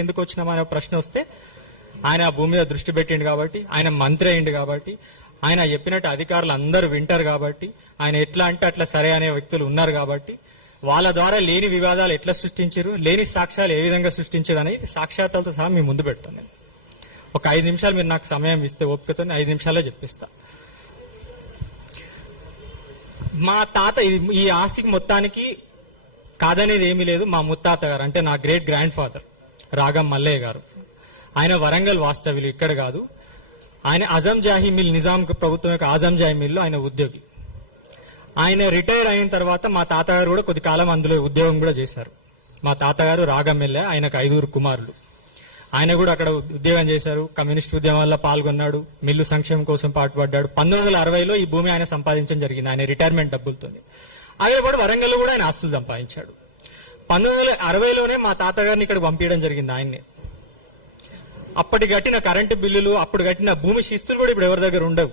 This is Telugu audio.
ఎందుకు వచ్చినామనే ప్రశ్న వస్తే ఆయన ఆ భూమి మీద దృష్టి పెట్టిండు కాబట్టి, ఆయన మంత్రి అయిండు కాబట్టి, ఆయన చెప్పినట్టు అధికారులు అందరూ వింటారు కాబట్టి, ఆయన ఎట్లా అంటే అట్లా సరే అనే వ్యక్తులు ఉన్నారు కాబట్టి, వాళ్ళ ద్వారా లేని వివాదాలు ఎట్లా సృష్టించారు, లేని సాక్ష్యాలు ఏ విధంగా సృష్టించారు అనేది సాక్ష్యాలతో సహా మీ ముందు పెడతాను నేను. ఒక 5 నిమిషాలు మీరు నాకు సమయం ఇస్తే ఓపికతో 5 నిమిషాల్లో చెప్పిస్తా. మా తాత ఈ ఆస్తికి మొత్తానికి కాదనేది ఏమీ లేదు. మా ముత్తాత గారు అంటే నా గ్రేట్ గ్రాండ్ ఫాదర్ రాగం మల్లయ్య గారు, ఆయన వరంగల్ వాస్తవ్యులు, ఇక్కడ కాదు. ఆయన అజంజాహీ మిల్, నిజాం ప్రభుత్వం యొక్క అజంజాహీ మిల్లో ఆయన ఉద్యోగి. ఆయన రిటైర్ అయిన తర్వాత మా తాతగారు కూడా కొద్ది కాలం అందులో ఉద్యోగం కూడా చేశారు. మా తాతగారు రాగం ఎమ్మెల్యే, ఆయనకు 5 కుమారులు. ఆయన కూడా అక్కడ ఉద్యోగం చేశారు, కమ్యూనిస్ట్ ఉద్యమాల్లో పాల్గొన్నాడు, మిల్లు సంక్షేమం కోసం పాటుపడ్డాడు. 1960లో ఈ భూమి ఆయన సంపాదించడం జరిగింది ఆయన రిటైర్మెంట్ డబ్బులతో. అదే పాటు వరంగల్లో కూడా ఆయన ఆస్తులు సంపాదించాడు. 1960లోనే మా తాతగారిని ఇక్కడ పంపించడం జరిగింది ఆయన్ని. అప్పటి కట్టిన కరెంటు బిల్లులు, అప్పుడు కట్టిన భూమి శిస్తులు కూడా ఇప్పుడు ఎవరి దగ్గర ఉండవు.